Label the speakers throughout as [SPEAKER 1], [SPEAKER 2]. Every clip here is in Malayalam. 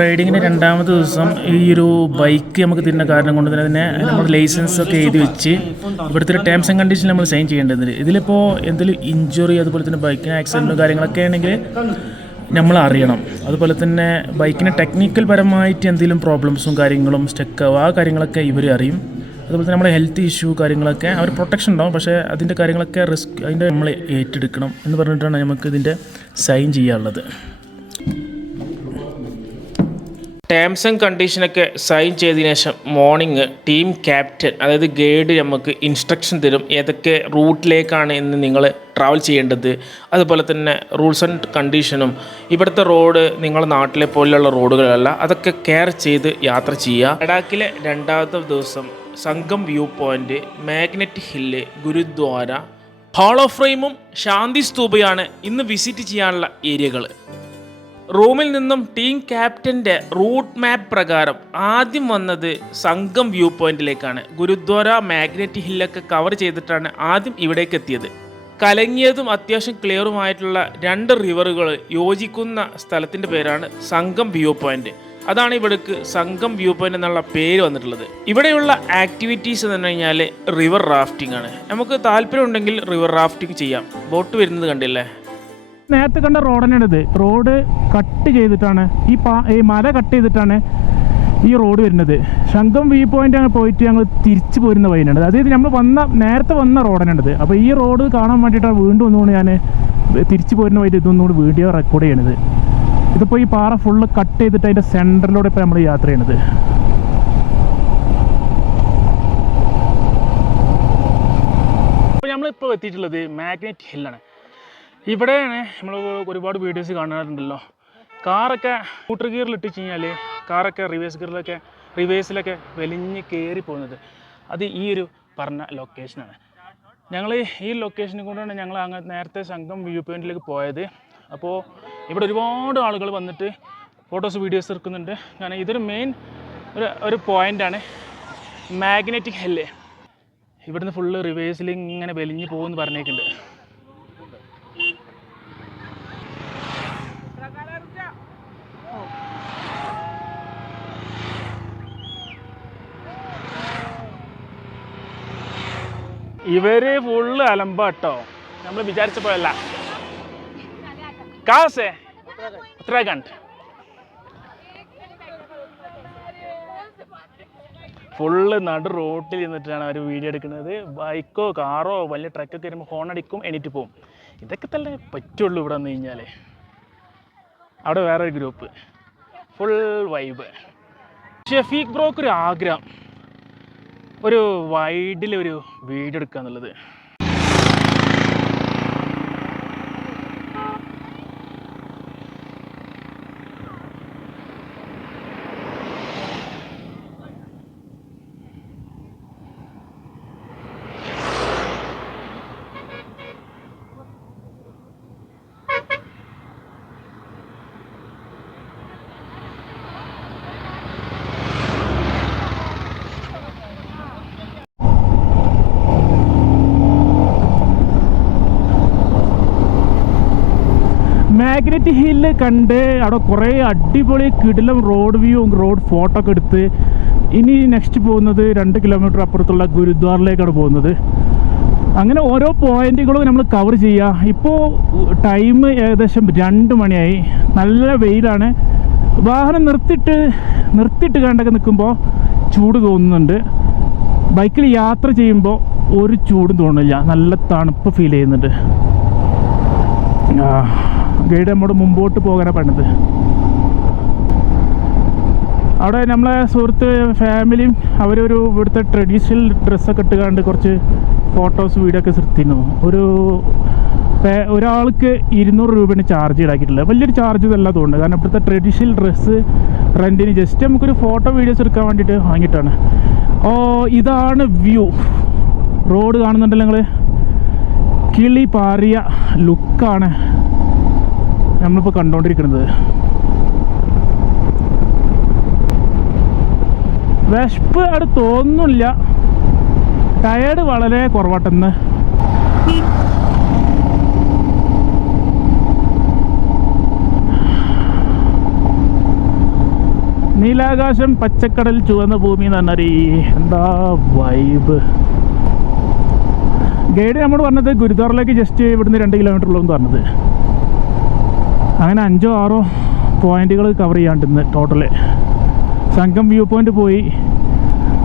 [SPEAKER 1] റൈഡിങ്ങിന് രണ്ടാമത്തെ ദിവസം ഈ ഒരു ബൈക്ക് നമുക്ക് തരുന്ന കാരണം കൊണ്ട് തന്നെ അതിനെ നമ്മൾ ലൈസൻസ് ഒക്കെ എഴുതി വെച്ച് ഇവിടുത്തെ ടേംസ് ആൻഡ് കണ്ടീഷൻ നമ്മൾ സൈൻ ചെയ്യേണ്ടതിന് ഇതിലിപ്പോൾ എന്തെങ്കിലും ഇഞ്ചുറി അതുപോലെ തന്നെ ബൈക്കിന് ആക്സിഡന്റും കാര്യങ്ങളൊക്കെ ആണെങ്കിൽ നമ്മൾ അറിയണം. അതുപോലെ തന്നെ ബൈക്കിന് ടെക്നിക്കൽ പരമായിട്ട് എന്തെങ്കിലും പ്രോബ്ലംസും കാര്യങ്ങളും സ്റ്റക്ക് ആ കാര്യങ്ങളൊക്കെ ഇവർ അറിയും. അതുപോലെ തന്നെ നമ്മുടെ ഹെൽത്ത് ഇഷ്യൂ കാര്യങ്ങളൊക്കെ അവർ പ്രൊട്ടക്ഷൻ ഉണ്ടാവും. പക്ഷേ അതിന്റെ കാര്യങ്ങളൊക്കെ റിസ്ക് അതിന്റെ നമ്മൾ ഏറ്റെടുക്കണം എന്ന് പറഞ്ഞിട്ടാണ് നമുക്ക് ഇതിന്റെ സൈൻ ചെയ്യാനുള്ളത്. ടേംസ് ആൻഡ് കണ്ടീഷനൊക്കെ സൈൻ ചെയ്തതിനു ശേഷം മോർണിംഗ് ടീം ക്യാപ്റ്റൻ അതായത് ഗൈഡ് നമുക്ക് ഇൻസ്ട്രക്ഷൻ തരും ഏതൊക്കെ റൂട്ടിലേക്കാണ് ഇന്ന് നിങ്ങൾ ട്രാവൽ ചെയ്യേണ്ടത്. അതുപോലെ തന്നെ റൂൾസ് ആൻഡ് കണ്ടീഷനും ഇവിടുത്തെ റോഡ് നിങ്ങളുടെ നാട്ടിലെ പോലെയുള്ള റോഡുകളല്ല അതൊക്കെ കെയർ ചെയ്ത് യാത്ര ചെയ്യുക. ലഡാക്കിലെ രണ്ടാമത്തെ ദിവസം Sangam view point magnet hill Gurudwara hall of ഫ്രെയിമും ശാന്തി സ്തൂപയാണ് ഇന്ന് വിസിറ്റ് ചെയ്യാനുള്ള ഏരിയകൾ റൂമിൽ നിന്നും ടീം ക്യാപ്റ്റന്റെ റൂട്ട് മാപ്പ് പ്രകാരം ആദ്യം വന്നത് സംഘം വ്യൂ പോയിന്റിലേക്കാണ്. ഗുരുദ്വാര മാഗ്നറ്റ് ഹില്ലൊക്കെ കവർ ചെയ്തിട്ടാണ് ആദ്യം ഇവിടേക്ക് എത്തിയത്. കലങ്ങിയതും അത്യാവശ്യം ക്ലിയറുമായിട്ടുള്ള രണ്ട് റിവറുകൾ യോജിക്കുന്ന സ്ഥലത്തിന്റെ പേരാണ് സംഘം വ്യൂ പോയിന്റ്. അതാണ് ഇവിടേക്ക് സംഘം വ്യൂ പോയിന്റ് എന്നുള്ള പേര് വന്നിട്ടുള്ളത്. ഇവിടെയുള്ള ആക്ടിവിറ്റീസ് എന്ന് പറഞ്ഞു കഴിഞ്ഞാൽ റിവർ റാഫ്റ്റിംഗ് ആണ്. നമുക്ക് താല്പര്യം ഉണ്ടെങ്കിൽ റിവർ റാഫ്റ്റിംഗ് ചെയ്യാം. ബോട്ട് വരുന്നത് കണ്ടില്ലേ? നേരത്തെ കണ്ട റോഡ് തന്നെയാണ് ഇത് റോഡ് കട്ട് ചെയ്തിട്ടാണ്. ഈ പാ ഈ മല കട്ട് ചെയ്തിട്ടാണ് ഈ റോഡ് വരുന്നത്. ശംഖം വ്യൂ പോയിന്റ് അങ്ങ് പോയിട്ട് ഞങ്ങൾ തിരിച്ചു പോരുന്ന വഴിയാണ് അതായത് നമ്മൾ വന്ന നേരത്തെ വന്ന റോഡ് തന്നെയാണ് ഇത് അപ്പോൾ ഈ റോഡ് കാണാൻ വേണ്ടിയിട്ടാണ് വീണ്ടും ഒന്നുകൂടി ഞാൻ തിരിച്ചു പോരുന്ന വഴി ഇതൊന്നുകൂടി വീഡിയോ റെക്കോർഡ് ചെയ്യണത്. ഇതിപ്പോൾ ഈ പാറ ഫുള്ള് കട്ട് ചെയ്തിട്ട് അതിന്റെ സെന്ററിലൂടെ ഇപ്പോൾ നമ്മൾ യാത്ര ചെയ്യണത്. അപ്പോൾ നമ്മളിപ്പോൾ എത്തിയിട്ടുള്ളത് മാഗ്നറ്റ് ഹില്ലാണ് ഇവിടെയാണ് നമ്മൾ ഒരുപാട് വീഡിയോസ് കാണാറുണ്ടല്ലോ. കാറൊക്കെ സ്കൂട്ടർ ഗിയറിൽ ഇട്ട് കഴിഞ്ഞാൽ കാറൊക്കെ റിവേഴ്സ് ഗിയറിലൊക്കെ റിവേഴ്സിലൊക്കെ വലിഞ്ഞ് കയറി പോകുന്നത്. അത് ഈ ഒരു പറഞ്ഞ ലൊക്കേഷനാണ് ഞങ്ങൾ ഈ ലൊക്കേഷനിൽ കൊണ്ടാണ് ഞങ്ങൾ അങ്ങ് നേരത്തെ സംഘം വ്യൂ പോയിന്റിലേക്ക് പോയത്. അപ്പോൾ ഇവിടെ ഒരുപാട് ആളുകൾ വന്നിട്ട് ഫോട്ടോസ് വീഡിയോസ് എടുക്കുന്നുണ്ട്. കാരണം ഇതൊരു മെയിൻ ഒരു ഒരു പോയിന്റാണ് മാഗ്നറ്റിക് ഹെല്ല് ഇവിടുന്ന് ഫുള്ള് റിവേഴ്സിൽ ഇങ്ങനെ വലിഞ്ഞ് പോകുമെന്ന് പറഞ്ഞേക്കുന്നുണ്ട്. ഇവർ ഫുള്ള് അലമ്പാട്ടോ നമ്മൾ വിചാരിച്ച പോയല്ല കാസേ? ഉത്തരാഖണ്ഡ്. ഫുള്ള് നടു റോട്ടിൽ നിന്നിട്ടാണ് അവർ വീഡിയോ എടുക്കുന്നത്. ബൈക്കോ കാറോ വലിയ ട്രക്കൊക്കെ വരുമ്പോൾ ഹോൺ അടിക്കും എണീറ്റ് പോകും ഇതൊക്കെ തന്നെ പറ്റുള്ളൂ ഇവിടെ വന്നു കഴിഞ്ഞാൽ അവിടെ വേറൊരു ഗ്രൂപ്പ് ഫുൾ വൈബ് ഷെഫീഖ് ബ്രോക്ക് ഒരു ആഗ്രഹം. ഒരു വൈഡിൽ ഒരു വീഡിയോ എടുക്കുക എന്നുള്ളത് മാഗ്നറ്റ് ഹില്ല് കണ്ട് അവിടെ കുറേ അടിപൊളി കിടിലം റോഡ് വ്യൂവും റോഡ് ഫോട്ടോ ഒക്കെ എടുത്ത് ഇനി നെക്സ്റ്റ് പോകുന്നത് രണ്ട് കിലോമീറ്റർ അപ്പുറത്തുള്ള ഗുരുദ്വാറിലേക്കാണ് പോകുന്നത്. അങ്ങനെ ഓരോ പോയിന്റുകളും നമ്മൾ കവർ ചെയ്യുക. ഇപ്പോൾ ടൈം ഏകദേശം രണ്ട് മണിയായി. നല്ല വെയിലാണ്. വാഹനം നിർത്തിയിട്ട് നിർത്തിയിട്ട് കണ്ടൊക്കെ നിൽക്കുമ്പോൾ ചൂട് തോന്നുന്നുണ്ട്. ബൈക്കിൽ യാത്ര ചെയ്യുമ്പോൾ ഒരു ചൂടും തോന്നില്ല നല്ല തണുപ്പ് ഫീൽ ചെയ്യുന്നുണ്ട്. ഗൈഡ് നമ്മോട് മുമ്പോട്ട് പോകാനാണ് പറഞ്ഞത്. അവിടെ നമ്മളെ സുഹൃത്ത് ഫാമിലിയും അവരൊരു ഇവിടുത്തെ ട്രഡീഷണൽ ഡ്രസ്സൊക്കെ ഇട്ടുകാണ്ട് കുറച്ച് ഫോട്ടോസ് വീഡിയോ ഒക്കെ സൃഷ്ടിക്കുന്നു ഒരു ഒരാൾക്ക് ഇരുന്നൂറ് രൂപയാണ് ചാർജ് ഈടാക്കിയിട്ടുള്ളത്. വലിയൊരു ചാർജ് ഇതല്ല തോന്നുന്നത്. കാരണം ഇവിടുത്തെ ട്രഡീഷണൽ ഡ്രസ്സ് റെന്റിന് ജസ്റ്റ് നമുക്കൊരു ഫോട്ടോ വീഡിയോസ് എടുക്കാൻ വേണ്ടിയിട്ട് വാങ്ങിയിട്ടാണ്. ഓ ഇതാണ് വ്യൂ. റോഡ് കാണുന്നുണ്ടല്ലോ നിങ്ങൾ കിളി പാറിയ ലുക്കാണ്. നമ്മളിപ്പോൾ കണ്ടുകൊണ്ടിരിക്കുന്നത് വിശപ്പ് അവിടെ തോന്നുന്നില്ല. ടയേർഡ് വളരെ കുറവാട്ടെന്ന്. നീലാകാശം പച്ചക്കടൽ ചുവന്ന ഭൂമി എന്ന് പറഞ്ഞാൽ എന്താ വൈബ് ഗൈഡ് നമ്മൾ പറഞ്ഞത് ഗുരുദ്വാറിലേക്ക് ജസ്റ്റ് ഇവിടുന്ന് രണ്ട് കിലോമീറ്റർ ഉള്ളൂ എന്ന് പറഞ്ഞത്. അങ്ങനെ അഞ്ചോ ആറോ പോയിന്റുകൾ കവർ ചെയ്യാണ്ടിന്ന് ടോട്ടൽ സംഘം വ്യൂ പോയിന്റ് പോയി.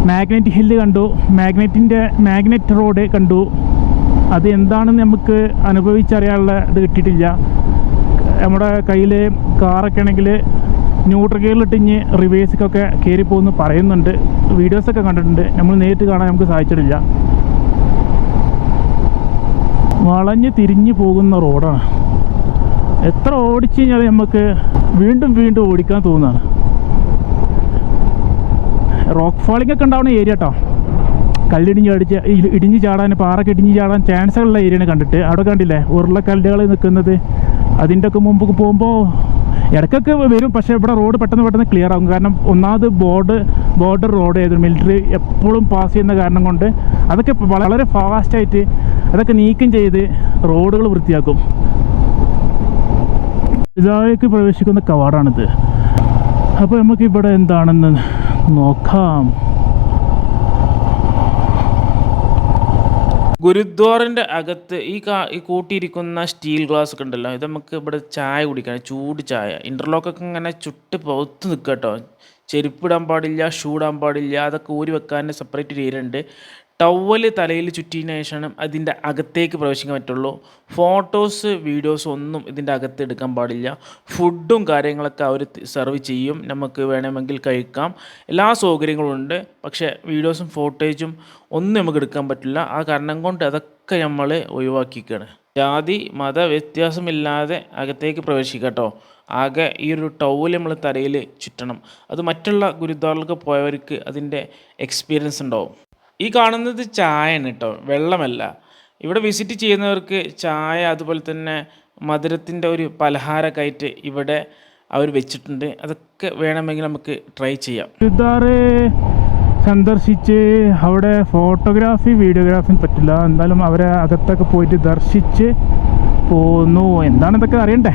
[SPEAKER 1] മാഗ്നറ്റ് ഹില്ല് കണ്ടു. മാഗ്നറ്റിന്റെ മാഗ്നറ്റ് റോഡ് കണ്ടു. അത് എന്താണെന്ന് നമുക്ക് അനുഭവിച്ചറിയാനുള്ള ഇത് കിട്ടിയിട്ടില്ല. നമ്മുടെ കയ്യിൽ കാറൊക്കെ ആണെങ്കിൽ ന്യൂട്രൽ ഗിയറിലിട്ടിഞ്ഞ് റിവേഴ്സിക്കൊക്കെ കയറി പോകുന്നു പറയുന്നുണ്ട്. വീഡിയോസൊക്കെ കണ്ടിട്ടുണ്ട്. നമ്മൾ നേരിട്ട് കാണാൻ നമുക്ക് സാധിച്ചിട്ടില്ല. വളഞ്ഞ് തിരിഞ്ഞു പോകുന്ന റോഡാണ് എത്ര ഓടിച്ചു കഴിഞ്ഞാൽ നമുക്ക് വീണ്ടും വീണ്ടും ഓടിക്കാൻ തോന്നുന്നതാണ് റോക്ക് ഫാളിംഗ് ഒക്കെ ഉണ്ടാവുന്ന ഏരിയ കേട്ടോ കല്ലിടിഞ്ഞ് അടിച്ച് ഇടിഞ്ഞ് ചാടാൻ പാറൊക്കെ ഇടിഞ്ഞ് ചാടാൻ ചാൻസ് ഉള്ള ഏരിയയാണ് കണ്ടിട്ട്. അവിടെ കണ്ടില്ലേ? ഉരുളക്കല്ലുകൾ നിൽക്കുന്നത്. അതിന്റെ ഒക്കെ മുമ്പ് പോകുമ്പോൾ ഇടയ്ക്കൊക്കെ വരും. പക്ഷേ ഇവിടെ റോഡ് പെട്ടെന്ന് പെട്ടെന്ന് ക്ലിയർ ആകും കാരണം ഒന്നാമത് ബോർഡ് ബോർഡർ റോഡ് ആയിരുന്നു മിലിറ്ററി എപ്പോഴും പാസ് ചെയ്യുന്ന കാരണം കൊണ്ട് അതൊക്കെ വളരെ ഫാസ്റ്റായിട്ട് അതൊക്കെ നീക്കം ചെയ്ത് റോഡുകൾ വൃത്തിയാക്കും. ഇതായേക്ക് പ്രവേശിക്കുന്ന കവാടാണിത്. അപ്പോൾ നമുക്ക് ഇവിടെ എന്താണെന്ന് നോക്കാം.
[SPEAKER 2] ഗുരുദ്വാറിന്റെ അകത്ത് ഈ കാ ഈ കൂട്ടിയിരിക്കുന്ന സ്റ്റീൽ ഗ്ലാസ് ഒക്കെ ഉണ്ടല്ലോ ഇത് നമുക്ക് ഇവിടെ ചായ കുടിക്കാൻ ചൂട് ചായ ഇന്റർലോക്കൊക്കെ ഇങ്ങനെ ചുട്ട് പൗത്ത് നിൽക്കുക കേട്ടോ ചെരുപ്പിടാൻ പാടില്ല ഷൂ ഇടാൻ പാടില്ല അതൊക്കെ ഊരി വെക്കാൻ സെപ്പറേറ്റ് ഒരു ടവൽ തലയിൽ ചുറ്റിയതിന് ശേഷമാണ് അതിന്റെ അകത്തേക്ക് പ്രവേശിക്കാൻ പറ്റുള്ളൂ. ഫോട്ടോസ് വീഡിയോസ് ഒന്നും ഇതിന്റെ അകത്ത് എടുക്കാൻ പാടില്ല. ഫുഡും കാര്യങ്ങളൊക്കെ അവർ സെർവ് ചെയ്യും. നമുക്ക് വേണമെങ്കിൽ കഴിക്കാം. എല്ലാ സൗകര്യങ്ങളും ഉണ്ട്. പക്ഷേ വീഡിയോസും ഫോട്ടേജും ഒന്നും നമുക്ക് എടുക്കാൻ പറ്റില്ല. ആ കാരണം കൊണ്ട് അതൊക്കെ നമ്മൾ ഒഴിവാക്കിക്കാണ്. ജാതി മത വ്യത്യാസമില്ലാതെ അകത്തേക്ക് പ്രവേശിക്കാം കേട്ടോ. ആകെ ഈ ഒരു ടൗൽ നമ്മൾ തലയിൽ ചുറ്റണം. അത് മറ്റുള്ള ഗുരുദ്വാറിലൊക്കെ പോയവർക്ക് അതിന്റെ എക്സ്പീരിയൻസ് ഉണ്ടാവും. ഈ കാണുന്നത് ചായയാണ് കേട്ടോ വെള്ളമല്ല. ഇവിടെ വിസിറ്റ് ചെയ്യുന്നവർക്ക് ചായ അതുപോലെ തന്നെ മധുരത്തിന്റെ ഒരു പലഹാരമൊക്കെ ഇവിടെ അവർ വെച്ചിട്ടുണ്ട്. അതൊക്കെ വേണമെങ്കിൽ നമുക്ക് ട്രൈ ചെയ്യാം.
[SPEAKER 1] സന്ദർശിച്ച് അവിടെ ഫോട്ടോഗ്രാഫി വീഡിയോഗ്രാഫി പറ്റില്ല. എന്തായാലും അവരെ അകത്തൊക്കെ പോയിട്ട് ദർശിച്ച് പോന്നു. എന്താണ് ഇതൊക്കെ അറിയണ്ടേ?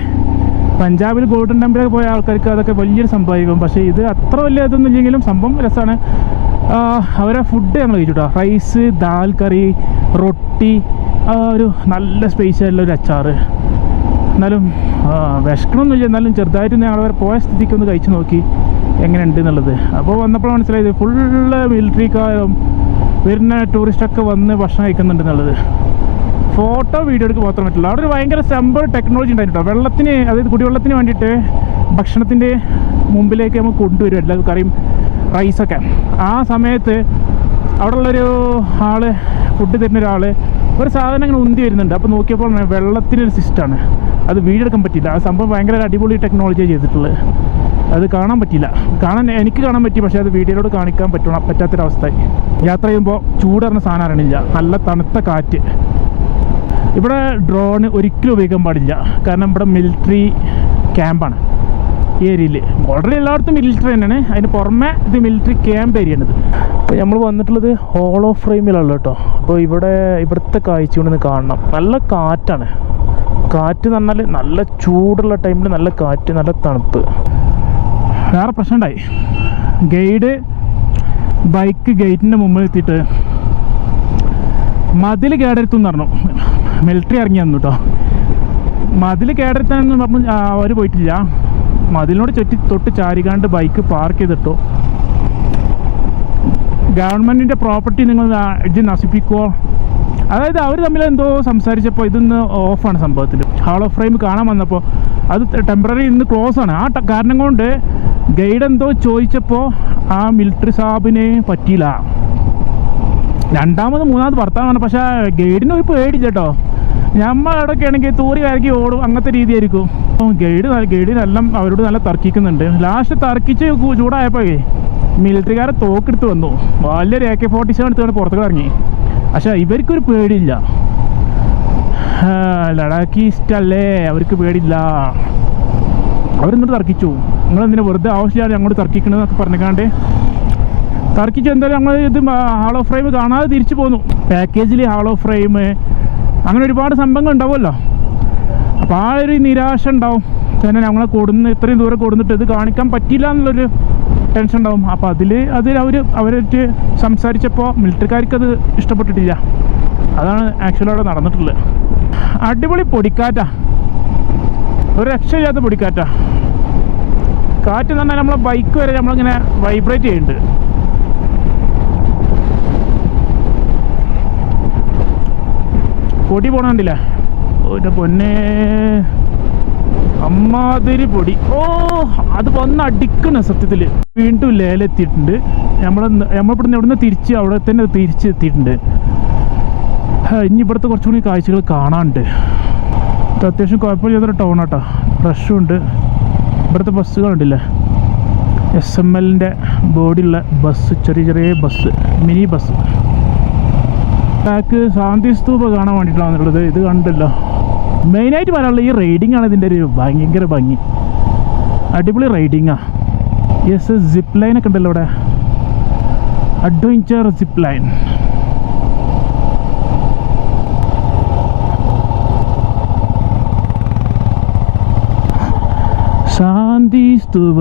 [SPEAKER 1] പഞ്ചാബിൽ ഗോൾഡൻ ടെമ്പിളൊക്കെ പോയ ആൾക്കാർക്ക് അതൊക്കെ വലിയൊരു സംഭവമായിരിക്കും. പക്ഷേ ഇത് അത്ര വലിയ ഇതൊന്നും ഇല്ലെങ്കിലും സംഭവം രസമാണ്. അവരെ ഫുഡ് ഞങ്ങൾ കഴിച്ചു റൈസ് ദാൽ കറി റൊട്ടി ഒരു നല്ല സ്പേസ് ആയിട്ടുള്ള ഒരു അച്ചാറ്. എന്നാലും വിഷക്കണം എന്ന് വെച്ചാൽ എന്നാലും ചെറുതായിട്ട് ഞങ്ങൾ അവരെ പോയ സ്ഥിതിക്ക് ഒന്ന് കഴിച്ചു നോക്കി എങ്ങനെയുണ്ട് എന്നുള്ളത്. അപ്പോൾ വന്നപ്പോൾ മനസ്സിലായത് ഫുള്ള് മിലിറ്ററിക്കാരും വരുന്ന ടൂറിസ്റ്റൊക്കെ വന്ന് ഭക്ഷണം കഴിക്കുന്നുണ്ട് എന്നുള്ളത്. ഫോട്ടോ വീഡിയോ എടുക്കുക മാത്രം പറ്റില്ല. അവിടെ ഒരു ഭയങ്കര സിമ്പിൾ ടെക്നോളജി ഉണ്ടായിരുന്നു കേട്ടോ വെള്ളത്തിന് അതായത് കുടിവെള്ളത്തിന് വേണ്ടിയിട്ട് ഭക്ഷണത്തിന്റെ മുമ്പിലേക്ക് നമുക്ക് കൊണ്ടുവരും എല്ലാവർക്കും കറിയും റൈസൊക്കെ. ആ സമയത്ത് അവിടെ ഉള്ളൊരു ആൾ ഫുഡ് തരുന്ന ഒരാൾ ഒരു സാധനം അങ്ങനെ ഉന്തി വരുന്നുണ്ട്. അപ്പോൾ നോക്കിയപ്പോൾ വെള്ളത്തിനൊരു സിസ്റ്റമാണ് അത് വീടെടുക്കാൻ പറ്റില്ല ആ സംഭവം ഭയങ്കര അടിപൊളി ടെക്നോളജിയാണ് ചെയ്തിട്ടുള്ളത്. അത് കാണാൻ പറ്റില്ല കാണാൻ എനിക്ക് കാണാൻ പറ്റി പക്ഷേ അത് വീഡിയോയിലൂടെ കാണിക്കാൻ പറ്റണം പറ്റാത്തൊരവസ്ഥ യാത്ര ചെയ്യുമ്പോൾ ചൂടറിഞ്ഞ സാധനം അറിയണില്ല. നല്ല തണുത്ത കാറ്റ്. ഇവിടെ ഡ്രോൺ ഒരിക്കലും ഉപയോഗിക്കാൻ പാടില്ല. കാരണം ഇവിടെ മിലിറ്ററി ക്യാമ്പാണ് ഏരിയയിൽ ഓൾറെഡി എല്ലായിടത്തും മിലിറ്ററി തന്നെയാണ്. അതിന് പുറമെ ഇത് മിലിറ്ററി ക്യാമ്പ് ഏരിയ ആണിത്. അപ്പോൾ നമ്മൾ വന്നിട്ടുള്ളത് ഹോളോ ഫ്രെയിമിലാണല്ലോ കേട്ടോ. അപ്പോൾ ഇവിടെ ഇവിടുത്തെ കാഴ്ച കൊണ്ടൊന്ന് കാണണം. നല്ല കാറ്റാണ്. കാറ്റ് എന്ന് പറഞ്ഞാൽ നല്ല ചൂടുള്ള ടൈമിൽ നല്ല കാറ്റ് നല്ല തണുപ്പ്. വേറെ പ്രശ്നം ഉണ്ടായി ഗൈഡ് ബൈക്ക് ഗേറ്റിന്റെ മുമ്പിൽ എത്തിയിട്ട് മതിൽ കേടരുത്തും എന്ന് പറഞ്ഞു. മിലിറ്ററി ഇറങ്ങി കേട്ടോ. മതിൽ കേടരുത്താനൊന്നും പറഞ്ഞു അവർ പോയിട്ടില്ല. മതിലിനോട് ചുറ്റി തൊട്ട് ചാരികാണ്ട് ബൈക്ക് പാർക്ക് ചെയ്തിട്ടു. ഗവൺമെന്റിന്റെ പ്രോപ്പർട്ടി നിങ്ങൾ ഇത് നശിപ്പിക്കുമോ അതായത് അവർ തമ്മിൽ എന്തോ സംസാരിച്ചപ്പോൾ ഇതൊന്ന് ഓഫാണ് സംഭവത്തിൽ ഹാൾ ഓഫ് ഫ്രെയിം കാണാൻ വന്നപ്പോൾ അത് ടെമ്പററി ഇന്ന് ക്ലോസ് ആണ്. ആ കാരണം കൊണ്ട് ഗൈഡ് എന്തോ ചോദിച്ചപ്പോൾ ആ മിലിറ്ററി സാബിന് പറ്റിയില്ല. രണ്ടാമത് മൂന്നാമത് ഭർത്താവാണ്. പക്ഷേ ഗൈഡിന് ഒരു പേടില്ല നമ്മൾ അവിടെയൊക്കെ ആണെങ്കിൽ തൂറി വരക്കി ഓടും. അങ്ങനത്തെ രീതിയായിരിക്കും. അപ്പം ഗൈഡ് നല്ല- അവരോട് നല്ല തർക്കിക്കുന്നുണ്ട്. ലാസ്റ്റ് തർക്കിച്ച് ചൂടായപ്പോഴേ മിലിറ്ററിക്കാരെ തോക്കെടുത്ത് വന്നു. വലിയൊരു എ കെ ഫോർട്ടി സെവൻ എടുത്തുകൊണ്ട് പുറത്തേക്ക് ഇറങ്ങി. പക്ഷേ ഇവർക്കൊരു പേടിയില്ല. ലഡാക്കിസ്റ്റല്ലേ അവർക്ക് പേടിയില്ല. അവരെന്നിട്ട് തർക്കിച്ചു. നിങ്ങൾ എന്തിനാ വെറുതെ ആവശ്യമില്ലാതെ അങ്ങോട്ട് തർക്കിക്കണമെന്നൊക്കെ പറഞ്ഞേക്കാണ്ട് തർക്കിച്ച് എന്തായാലും ഞങ്ങൾ ഇത് ഹാളോ ഫ്രെയിം കാണാതെ തിരിച്ചു പോന്നു. പാക്കേജിൽ ഹാളോ ഫ്രെയിം അങ്ങനെ ഒരുപാട് സംഭവങ്ങൾ ഉണ്ടാവുമല്ലോ. അപ്പോൾ ആ ഒരു നിരാശ ഉണ്ടാവും. തന്നെ ഞങ്ങളെ കൊടുന്ന് ഇത്രയും ദൂരം കൊടുന്നിട്ട് ഇത് കാണിക്കാൻ പറ്റില്ല എന്നുള്ളൊരു ടെൻഷൻ ഉണ്ടാവും. അപ്പോൾ അതിൽ അതിൽ അവർ അവരായിട്ട് സംസാരിച്ചപ്പോൾ മിലിറ്ററിക്കാർക്ക് അത് ഇഷ്ടപ്പെട്ടിട്ടില്ല. അതാണ് ആക്ച്വലി അവിടെ നടന്നിട്ടുള്ളത്. അടിപൊളി പൊടിക്കാറ്റാ. ഒരു രക്ഷയില്ലാത്ത പൊടിക്കാറ്റാ. കാറ്റ് പറഞ്ഞാൽ നമ്മളെ ബൈക്ക് വരെ നമ്മളിങ്ങനെ വൈബ്രേറ്റ് ചെയ്യുന്നുണ്ട്. പൊടി പോണണ്ടില്ല ഒരു പൊന്നെ. അമ്മാതിരി പൊടി. ഓ അത് വന്ന് അടിക്കണ സത്യത്തിൽ വീണ്ടും ലേലെത്തിയിട്ടുണ്ട്. നമ്മൾ നമ്മളിവിടുന്ന് എവിടുന്ന് തിരിച്ച് അവിടെ തന്നെ തിരിച്ച് എത്തിയിട്ടുണ്ട്. ഇനി ഇവിടുത്തെ കുറച്ചും കൂടി കാഴ്ചകൾ കാണാനുണ്ട്. അത്യാവശ്യം കുഴപ്പമില്ലാത്തൊരു ടൗൺ ആട്ടോ. ഫ്രഷും ഉണ്ട്. ഇവിടുത്തെ ബസ്സുകളുണ്ടല്ലേ എസ് എം എല്ലിന്റെ ബോഡിയുള്ള ബസ് ചെറിയ ചെറിയ bus mini bus. Back Shanti Stupa കാണാൻ വേണ്ടിയിട്ടാണ് വന്നിട്ടുള്ളത്. ഇത് കണ്ടല്ലോ മെയിനായിട്ട് പറയാനുള്ള ഈ റൈഡിംഗ് ആണ് ഇതിന്റെ ഒരു ഭയങ്കര ഭംഗി. അടിപൊളി റൈഡിങ്ങാണ് യെസ് സിപ്പ് ലൈൻ ഒക്കെ ഉണ്ടല്ലോ ഇവിടെ. Adventure zip line Shanti Stupa.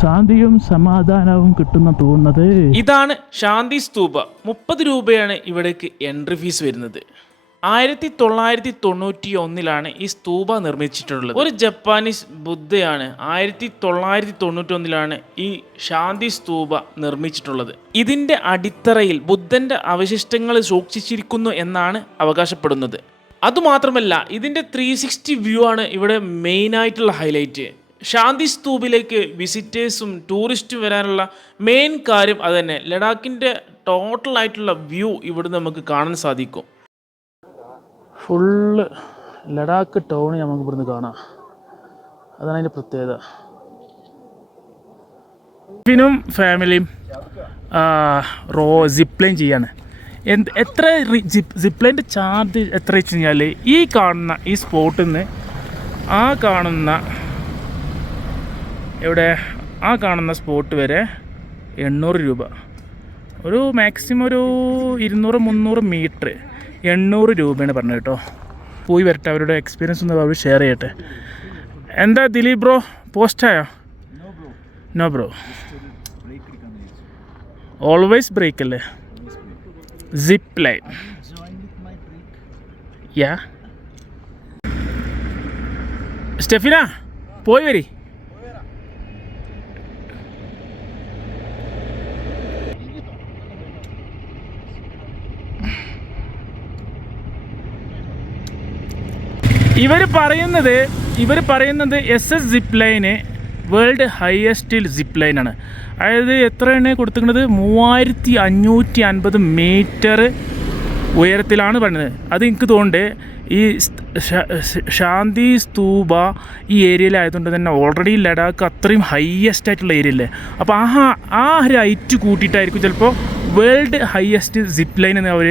[SPEAKER 1] ശാന്തിയും സമാധാനവും കിട്ടുന്ന തോന്നുന്നത്.
[SPEAKER 2] ഇതാണ് ശാന്തി സ്തൂപ. മുപ്പത് രൂപയാണ് ഇവിടേക്ക് എൻട്രി ഫീസ് വരുന്നത്. ആയിരത്തി തൊള്ളായിരത്തി തൊണ്ണൂറ്റി ഒന്നിലാണ് ഈ സ്തൂപ നിർമ്മിച്ചിട്ടുള്ളത്. ഒരു ജപ്പാനീസ് ബുദ്ധയാണ് ആയിരത്തി തൊള്ളായിരത്തി തൊണ്ണൂറ്റി ഒന്നിലാണ് ഈ ശാന്തി സ്തൂപ നിർമ്മിച്ചിട്ടുള്ളത്. ഇതിന്റെ അടിത്തറയിൽ ബുദ്ധന്റെ അവശിഷ്ടങ്ങൾ സൂക്ഷിച്ചിരിക്കുന്നു എന്നാണ് അവകാശപ്പെടുന്നത്. അതുമാത്രമല്ല ഇതിന്റെ ത്രീ സിക്സ്റ്റി വ്യൂ ആണ് ഇവിടെ മെയിൻ ആയിട്ടുള്ള ഹൈലൈറ്റ് ശാന്തി സ്തൂപിലേക്ക് വിസിറ്റേഴ്സും ടൂറിസ്റ്റും വരാനുള്ള മെയിൻ കാര്യം അതുതന്നെ ലഡാക്കിന്റെ ടോട്ടലായിട്ടുള്ള വ്യൂ ഇവിടെ നമുക്ക് കാണാൻ സാധിക്കും.
[SPEAKER 1] ഫുള്ള് ലഡാക്ക് ടൗൺ നമുക്ക് ഇവിടുന്ന് കാണാം. അതാണ് അതിന്റെ പ്രത്യേകത. ഫിനും ഫാമിലിയും റോ സിപ്ലൈൻ ലൈൻ ചെയ്യാണ്. എന്ത് എത്ര ജിപ്ലൈന്റെ ചാർജ് എത്ര വെച്ച് കഴിഞ്ഞാൽ ഈ കാണുന്ന ഈ സ്പോട്ടിൽ നിന്ന് ആ കാണുന്ന ഇവിടെ ആ കാണുന്ന സ്പോട്ട് വരെ എണ്ണൂറ് രൂപ. ഒരു മാക്സിമം ഒരു ഇരുന്നൂറ് മുന്നൂറ് മീറ്റർ എണ്ണൂറ് രൂപയാണ് പറഞ്ഞത് കേട്ടോ. പോയി വരട്ടെ അവരുടെ എക്സ്പീരിയൻസ് ഒന്ന് അവർ ഷെയർ ചെയ്യട്ടെ. എന്താ ദിലീപ് ബ്രോ? പോസ്റ്റായോ നോ ബ്രോ ഓൾവേസ് ബ്രേക്ക് അല്ലേ? സിപ്പ് ലൈൻ യാ സ്റ്റെഫിന പോയി വരി. ഇവർ പറയുന്നത് ഇവർ പറയുന്നത് എസ് എസ് സിപ്പ് ലൈന് വേൾഡ് ഹയസ്റ്റ് സിപ്പ് ലൈനാണ് അതായത് എത്രയാണ് കൊടുത്തിരിക്കുന്നത്? മൂവായിരത്തി അഞ്ഞൂറ്റി അൻപത് മീറ്റർ ഉയരത്തിലാണ് പറഞ്ഞത് അത് എനിക്ക് തോന്നുന്നുണ്ട് ഈ ശാന്തി സ്തൂപ ഈ ഏരിയയിലായതുകൊണ്ട് തന്നെ ഓൾറെഡി ലഡാക്ക് അത്രയും ഹയസ്റ്റ് ആയിട്ടുള്ള ഏരിയ അല്ലേ? അപ്പോൾ ആ ആ ഒരു ഹൈറ്റ് കൂട്ടിയിട്ടായിരിക്കും ചിലപ്പോൾ വേൾഡ് ഹയസ്റ്റ് സിപ്പ് ലൈൻ എന്ന് അവർ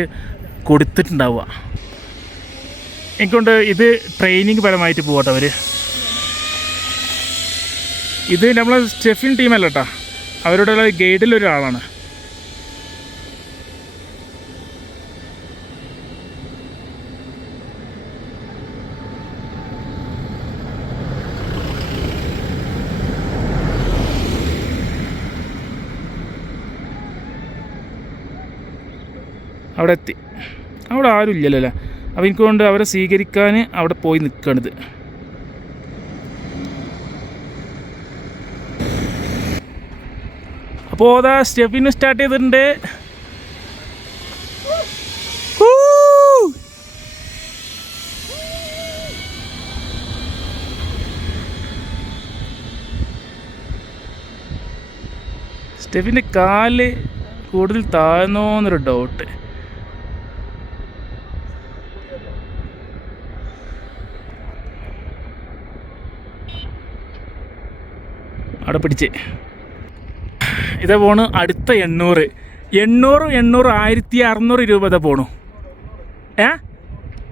[SPEAKER 1] കൊടുത്തിട്ടുണ്ടാവുക. എനിക്കൊണ്ട് ഇത് ട്രെയിനിങ് പരമായിട്ട് പോകട്ടെ അവർ ഇത് നമ്മളെ സ്റ്റെഫിൻ ടീമല്ല കേട്ടോ അവരുടെ ഗൈഡിൽ ഒരാളാണ്. അവിടെ എത്തി. അവിടെ ആരും ഇല്ലല്ലോ അല്ലേ? അപ്പോൾ എനിക്ക് കൊണ്ട് അവരെ സ്വീകരിക്കാൻ അവിടെ പോയി നിൽക്കണത്. അപ്പോൾ അതാ സ്റ്റെപ്പിന് സ്റ്റാർട്ട് ചെയ്തിട്ടുണ്ട്! സ്റ്റെഫിന്റെ കാൽ കൂടുതൽ താഴ്ന്നോ എന്നൊരു ഡൗട്ട് അവിടെ പിടിച്ച്. ഇതേ പോണ് അടുത്ത എണ്ണൂറ്. എണ്ണൂറ് എണ്ണൂറ് ആയിരത്തി അറുന്നൂറ് രൂപ ഇതാ പോണു. ഏ?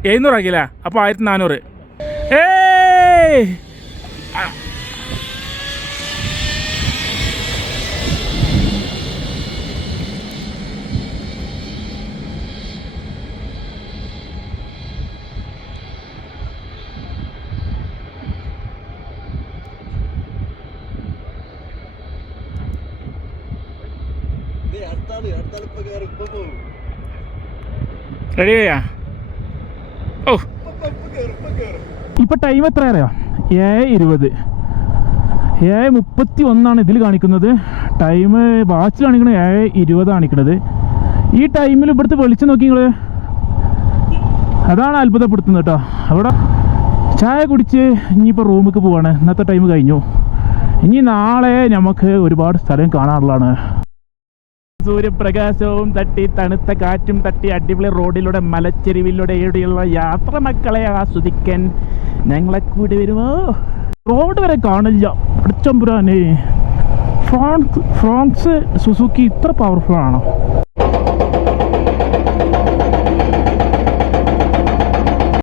[SPEAKER 1] എഴുന്നൂറാക്കില്ല അപ്പോൾ ആയിരത്തി നാനൂറ്. ഏയ്! റെഡി ഓ. ഇപ്പൊ ടൈം എത്ര അറിയാം? ഏഴ് ഇരുപത്. ഏഴ് മുപ്പത്തി ഒന്നാണ് ഇതിൽ കാണിക്കുന്നത്. ടൈം വാച്ച് കാണിക്കണത് ഏഴ് ഇരുപത് കാണിക്കണത്. ഈ ടൈമിൽ ഇവിടുത്തെ വെളിച്ചം നോക്കി നിങ്ങൾ അതാണ് അത്ഭുതപ്പെടുത്തുന്നത് കേട്ടോ. അവിടെ ചായ കുടിച്ച് ഇനിയിപ്പോൾ റൂമിലേക്ക് പോവാണ്. ഇന്നത്തെ ടൈം കഴിഞ്ഞു. ഇനി നാളെ നമുക്ക് ഒരുപാട് സ്ഥലം കാണാനുള്ളതാണ്. സൂര്യപ്രകാശവും തട്ടി തണുത്ത കാറ്റും തട്ടി അടിപൊളി റോഡിലൂടെ മലച്ചെരുവിലൂടെ ഇവിടെയുള്ള യാത്ര മക്കളെ ആസ്വദിക്കാൻ ഞങ്ങളെ കൂടി വരുമോ? റോഡ് വരെ കാണില്ല. അടിച്ചമ്പുരാനെ. ഫ്രോൺസ് ഫ്രോൺസ് സുസുക്കി ഇത്ര പവർഫുൾ ആണോ?